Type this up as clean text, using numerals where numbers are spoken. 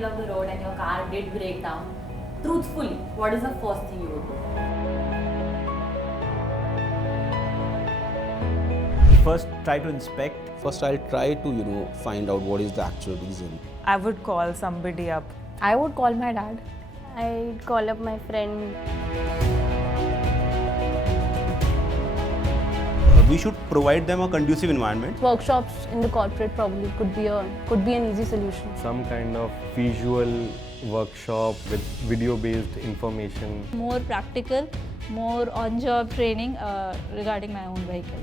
middle of the road and your car did break down, truthfully, what is the first thing you would do? First, try to inspect. First, I'll try to, find out what is the actual reason. I would call somebody up. I would call my dad. I'd call up my friend. We should provide them a conducive environment. Workshops in the corporate probably could be an easy solution. Some kind of visual workshop with video-based information. More practical, more on-job training regarding my own vehicle.